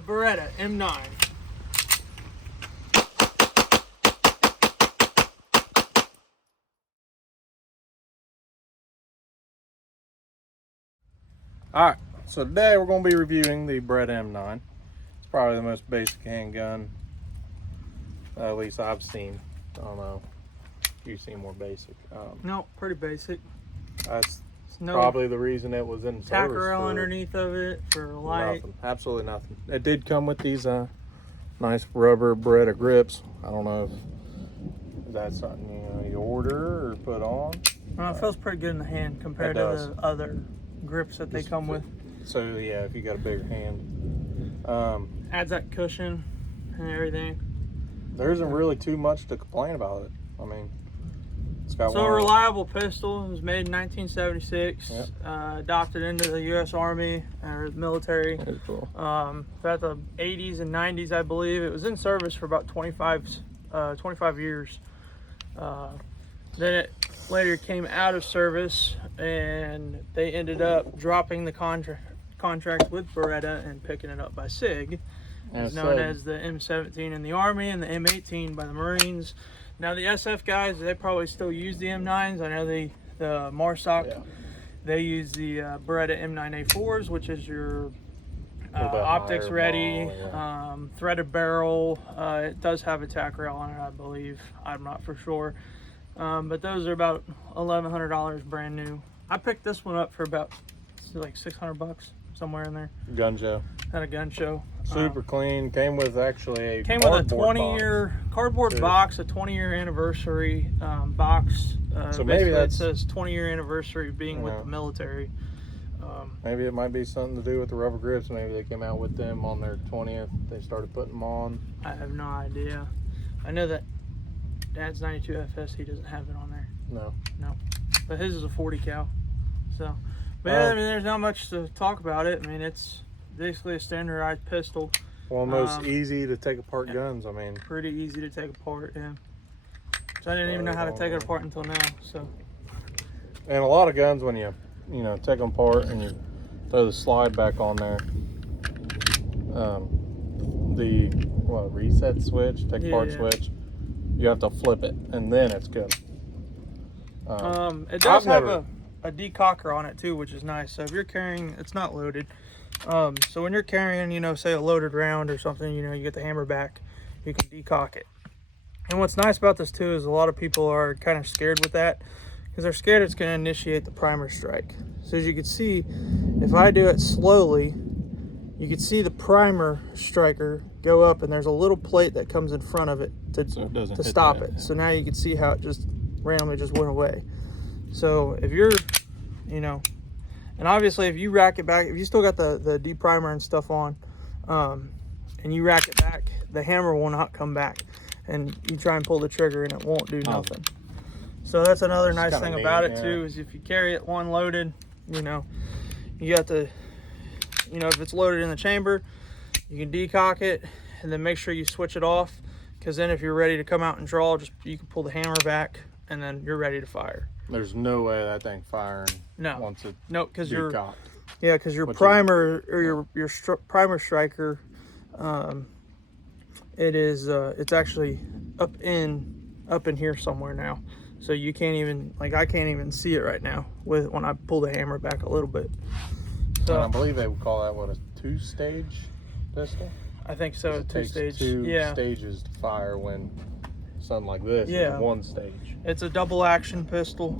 the Beretta M9. Alright, so today we're going to be reviewing the Beretta M9. It's probably the most basic handgun, at least I've seen. I don't know if you've seen more basic. No, pretty basic. That's No probably the reason it was in tack service rail for underneath of it for light. nothing. Absolutely nothing. It did come with these nice rubber Beretta grips. I don't know if that's something you order or put on. Well, it feels pretty good in the hand compared to the other grips that they come with. So yeah, if you got a bigger hand. Adds that cushion and everything. There isn't really too much to complain about it. I mean, it's got So a reliable pistol. It was made in 1976. Yep. Adopted into the U.S. Army or the military. Very cool. Throughout the 80s and 90s, I believe. It was in service for about 25 years. Then it later came out of service, and they ended up dropping the contract with Beretta and picking it up by SIG. It's known as the M17 in the Army and the M18 by the Marines. Now the SF guys, they probably still use the M9s. I know the MARSOC, they use the Beretta M9A4s, which is your optics ready, threaded barrel. It does have a tack rail on it, I believe. I'm not for sure. But those are about $1,100 brand new. I picked this one up for about like $600, somewhere in there. Gun show. At a gun show. Super clean. Came with actually a with a 20-year cardboard box, a 20-year anniversary box. So maybe that says 20-year anniversary being with the military. Maybe it might be something to do with the rubber grips. Maybe they came out with them on their 20th. They started putting them on. I have no idea. I know that Dad's 92 FS, he doesn't have it on there. No. But his is a 40 cal. So, but yeah, I mean, there's not much to talk about it. I mean, it's basically a standardized pistol. One of the most easy to take apart guns. I mean, pretty easy to take apart. Yeah. So I didn't even know how to take it apart until now. So. And a lot of guns, when you take them apart and you throw the slide back on there, the reset switch, take apart switch, you have to flip it and then it's good. It does have a decocker on it too, which is nice. So if you're carrying, it's not loaded. So when you're carrying, say a loaded round or something, you get the hammer back, you can decock it. And what's nice about this too is a lot of people are kind of scared with that because they're scared it's going to initiate the primer strike. So as you can see, if I do it slowly, you can see the primer striker go up, and there's a little plate that comes in front of it to stop it. So now you can see how it just randomly just went away. So if you're, and obviously if you rack it back, if you still got the deprimer and stuff on, and you rack it back, the hammer will not come back. And you try and pull the trigger and it won't do nothing. So that's another nice thing about it too, is if you carry it one loaded, you got the, if it's loaded in the chamber, you can decock it and then make sure you switch it off, because then if you're ready to come out and draw, you can pull the hammer back and then you're ready to fire. There's no way that thing firing. Once it because your decocked. primer or your primer striker, it's actually up in here somewhere now. So you can't even, I can't even see it right now when I pull the hammer back a little bit. So and I believe they would call that a 2-stage pistol. I think so. It takes 2-stage. two stages to fire when something like this is 1 stage. It's a double action pistol.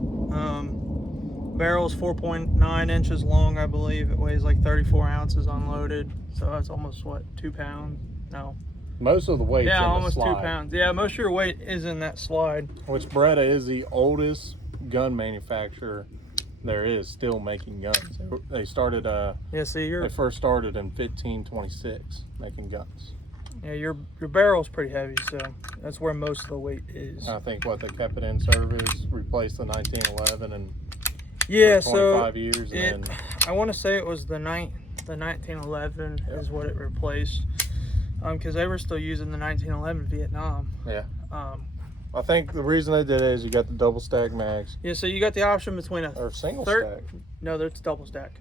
Barrel's 4.9 inches long, I believe. It weighs like 34 ounces unloaded. So that's almost 2 pounds? No. Most of the weight. Yeah, almost 2 pounds. Yeah, most of your weight is in that slide. Which Beretta is the oldest gun manufacturer there is still making guns. They started. They first started in 1526 making guns. Yeah, your barrel's pretty heavy, so that's where most of the weight is. I think they kept it in service, replaced the 1911, and 25 years. And then I want to say it was the 1911 is what it replaced. Because they were still using the 1911 Vietnam. Yeah. I think the reason they did it is you got the double stack mags. Yeah, so you got the option between or single stack. No, it's double stack.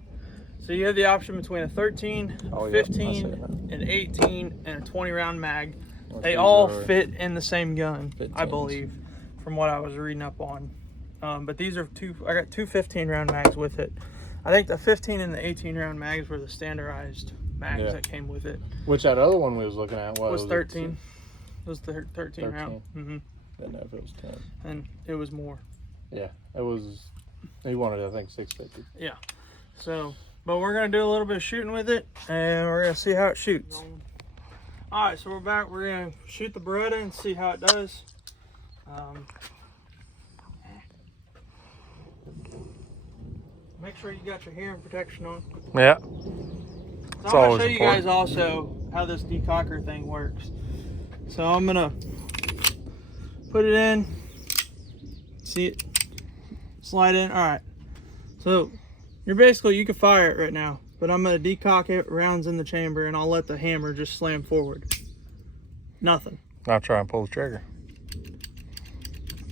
So you have the option between a 13, Oh, a yeah, I 15, see it now. an 18, and a 20 round mag. They These all are fit in the same gun, 15s. I believe, from what I was reading up on. But these are I got two 15 round mags with it. I think the 15 and the 18 round mags were the standardized mags that came with it. Which that other one we was looking at Was 13. It was the 13 round. Didn't know if it was 10. And it was more. Yeah, it was. He wanted, I think, 650. Yeah. So, but we're gonna do a little bit of shooting with it, and we're gonna see how it shoots. All right, so we're back. We're gonna shoot the Beretta and see how it does. Make sure you got your hearing protection on. Yeah. So It's I'm gonna always show you important. guys also how this decocker thing works. So I'm gonna put it in. See it? Slide in. All right. So you can fire it right now, but I'm gonna decock it, rounds in the chamber, and I'll let the hammer just slam forward. Nothing. Now try and pull the trigger.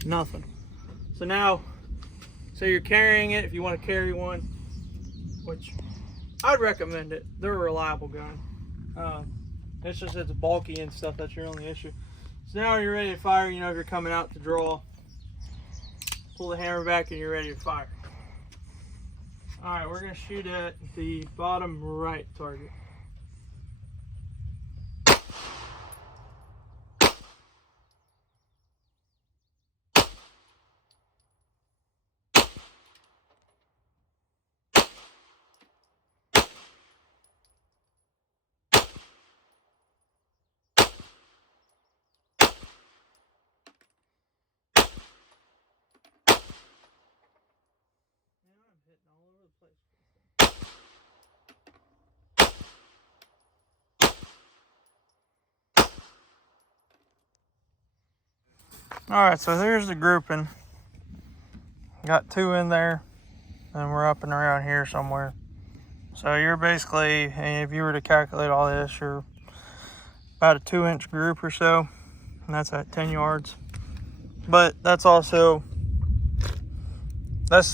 Nothing. So now, so you're carrying it if you want to carry one, which I'd recommend it. They're a reliable gun. It's just it's bulky and stuff. That's your only issue. So now you're ready to fire. You know, if you're coming out to draw, pull the hammer back and you're ready to fire. All right, we're gonna shoot at the bottom right target. All right, so there's the grouping. Got two in there, and we're up and around here somewhere. So you're basically, if you were to calculate all this, you're about a 2-inch group or so, and that's at 10 yards. But that's the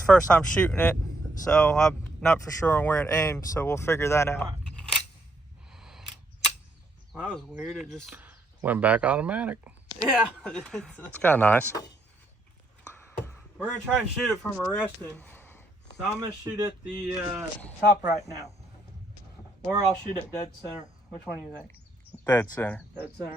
first time shooting it, so I'm not for sure on where it aims, so we'll figure that out. Well, that was weird. It just Went back automatic. yeah. It's kind of nice. We're gonna try and shoot it from a resting. So I'm gonna shoot at the top right now, or I'll shoot at dead center. Which one do you think? Dead center. Dead center.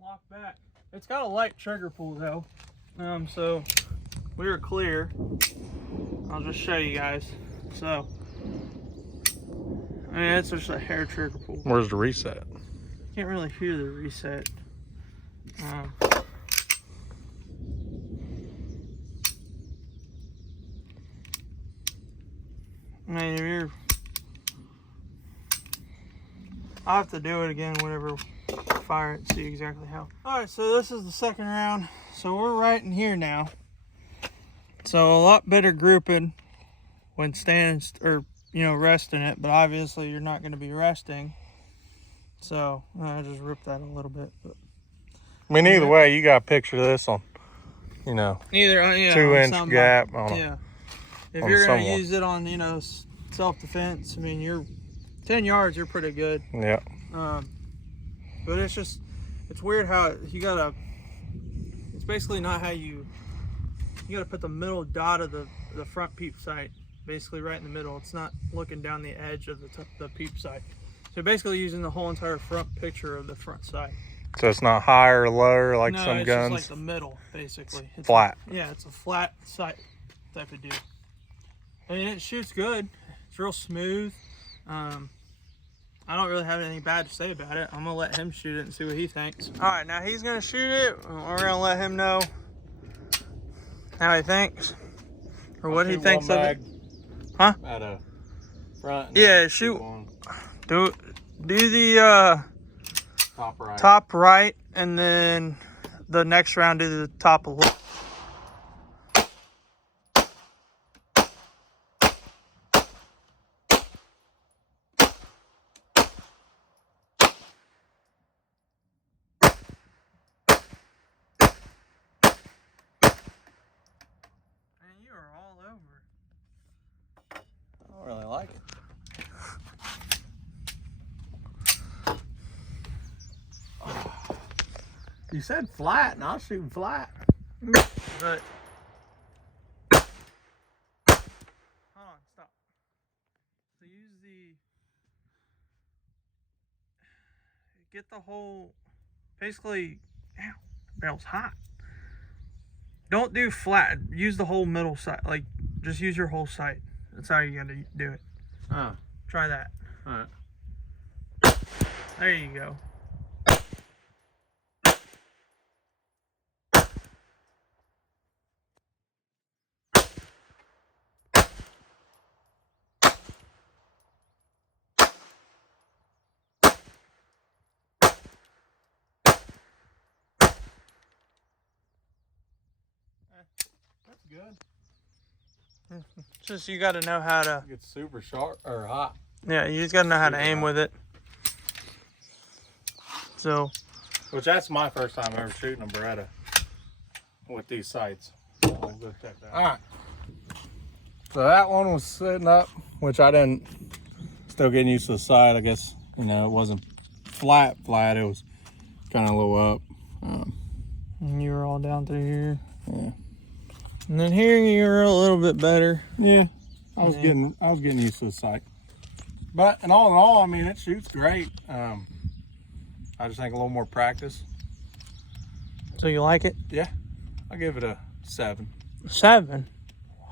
Lock back. It's got a light trigger pull though, so we were clear. I'll just show you guys. So, I mean, it's just a hair trigger pull. Where's the reset? Can't really hear the reset. I mean, if you're, I'll have to do it again whenever I fire it and see exactly how. All right, so this is the second round. So we're right in here now. So a lot better grouping when standing or, resting it, but obviously you're not going to be resting. So I just ripped that a little bit. But I mean, either way, you got to picture this on, either 2-inch gap. Yeah. If on you're going to someone. use it on, self-defense, I mean, you're 10 yards, you're pretty good. Yeah. But it's weird how it's basically not how you got to put the middle dot of the front peep sight basically right in the middle. It's not looking down the edge of the peep sight. So basically using the whole entire front picture of the front sight. So it's not higher or lower like No, some it's guns. just like the middle, basically. It's flat. Yeah, it's a flat sight type of deal. I mean, it shoots good. It's real smooth. I don't really have anything bad to say about it. I'm gonna let him shoot it and see what he thinks. All right, now he's gonna shoot it. We're gonna let him know how he thinks or what he thinks of it. Huh? At a front. Yeah, shoot. Do the top right, and then the next round do the top left. Man, you are all over. I don't really like it. You said flat, and I'll shoot flat. But hold on, stop. So use get the whole, basically, ow, the barrel's hot. Don't do flat. Use the whole middle side. Like, just use your whole sight. That's how you gotta do it. Oh, Try that. all right. There you go. That's good. Just you got to know how to. It gets super sharp or hot. Yeah, you just got to know how to Super aim hot. with it. So. Which that's my first time ever shooting a Beretta with these sights. So we'll go check that out. All right. So that one was sitting up, which I didn't. Still getting used to the sight. I guess it wasn't flat. It was kind of low up. And you were all down through here. Yeah. And then here you were a little bit better. Yeah. I was getting used to the sight. But in all, I mean, it shoots great. I just think a little more practice. So you like it? Yeah. I'll give it a 7. 7.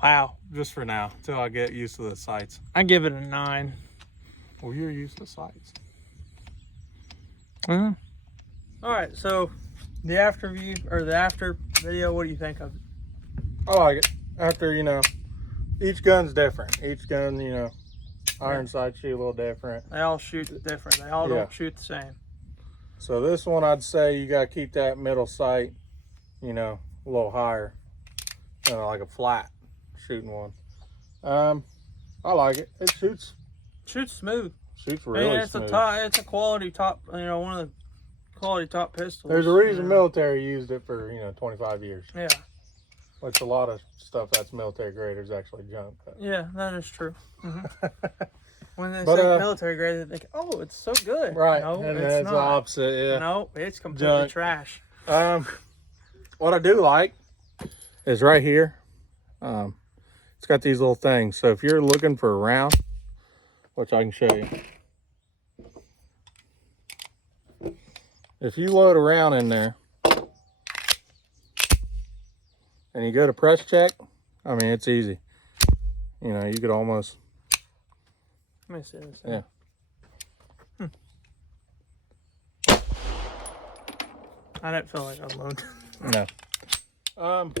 Wow. Just for now, until I get used to the sights. I give it a 9. Well, you're used to sights. All right, so the after view or the after video, what do you think of it? I like it. After, each gun's different. Each gun, iron sight shoot a little different. They all shoot different. They all don't shoot the same. So this one, I'd say you got to keep that middle sight, a little higher than like a flat shooting one. I like it. It shoots Smooth. really it's smooth. It's a quality top. One of the quality top pistols. There's a reason military used it for 25 years. Yeah. Which a lot of stuff that's military grade is actually junk. But. Yeah, that is true. Mm-hmm. When they But, say military grade, they think, "Oh, it's so good." Right. No, and it's that's not. the opposite. Yeah. No, it's completely Junk. trash. What I do like is right here. It's got these little things. So if you're looking for a round, which I can show you. If you load a round in there and you go to press check, I mean, it's easy. You could almost. Let me see this. Yeah. I don't feel like I'm loaded. No.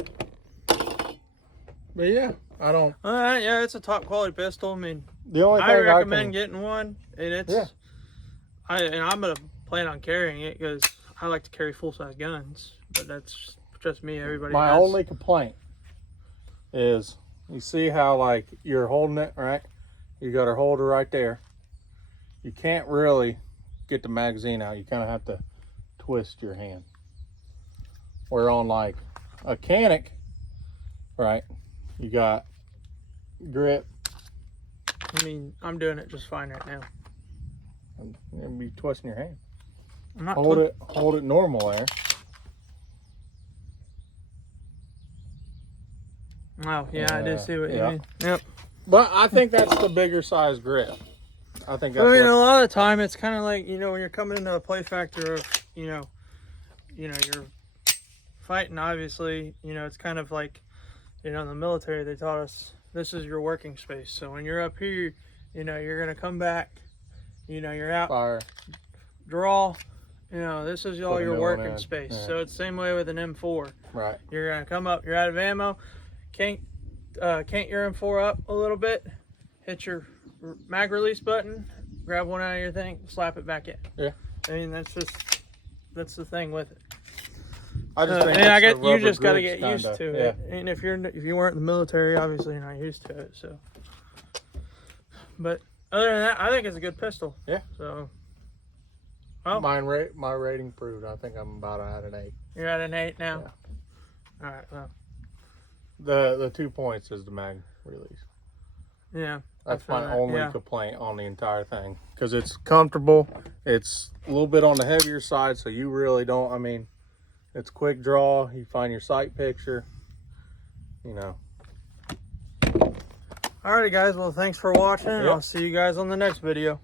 But yeah, I don't. All right, yeah, it's a top quality pistol. I mean, The only thing I recommend getting one, and it's. Yeah. I'm gonna plan on carrying it because I like to carry full size guns, but that's just me. Everybody. My has. only complaint is you see how like you're holding it, right? You got a holder right there. You can't really get the magazine out. You kind of have to twist your hand. Where on like a Canic, right? You got grip. I mean, I'm doing it just fine right now. And be twisting your hand. I'm not. Hold it normal there. Oh yeah, I do see what you yeah. mean. Yep. But I think that's the bigger size grip. I think that's I mean, what, a lot of the time it's kind of like, when you're coming into a play factor of, you're fighting, obviously, it's kind of like, in the military, they taught us this is your working space. So when you're up here, you're going to come back You know, you're out, Fire. draw. You know, this is all Put a your new one working in. space. Yeah. So it's the same way with an M4. Right. You're gonna come up, you're out of ammo, crank your M4 up a little bit, hit your mag release button, grab one out of your thing, slap it back in. Yeah. I mean, that's the thing with it. I just think and I it's get the you rubber just got to goods get used kinda, to yeah. it. And if you weren't in the military, obviously you're not used to it. So, but other than that, I think it's a good pistol. Yeah. So, well, My rating proved. I think I'm about at an 8. you're at an 8 now. All right. Well, The 2 points is the mag release. yeah. That's I feel my that, only yeah. complaint on the entire thing, because it's comfortable. It's a little bit on the heavier side, so you really don't. I mean, it's quick draw. You find your sight picture. You know. Alrighty, guys. Well, thanks for watching. And Yep. I'll see you guys on the next video.